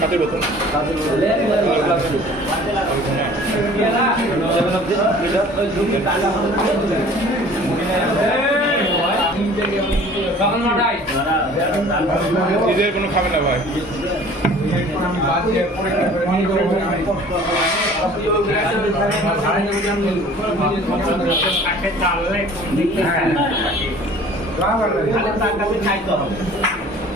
হাতের বোতল নিজের কোনো খাবে না ভাই। পরে দিবেন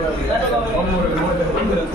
看不懂。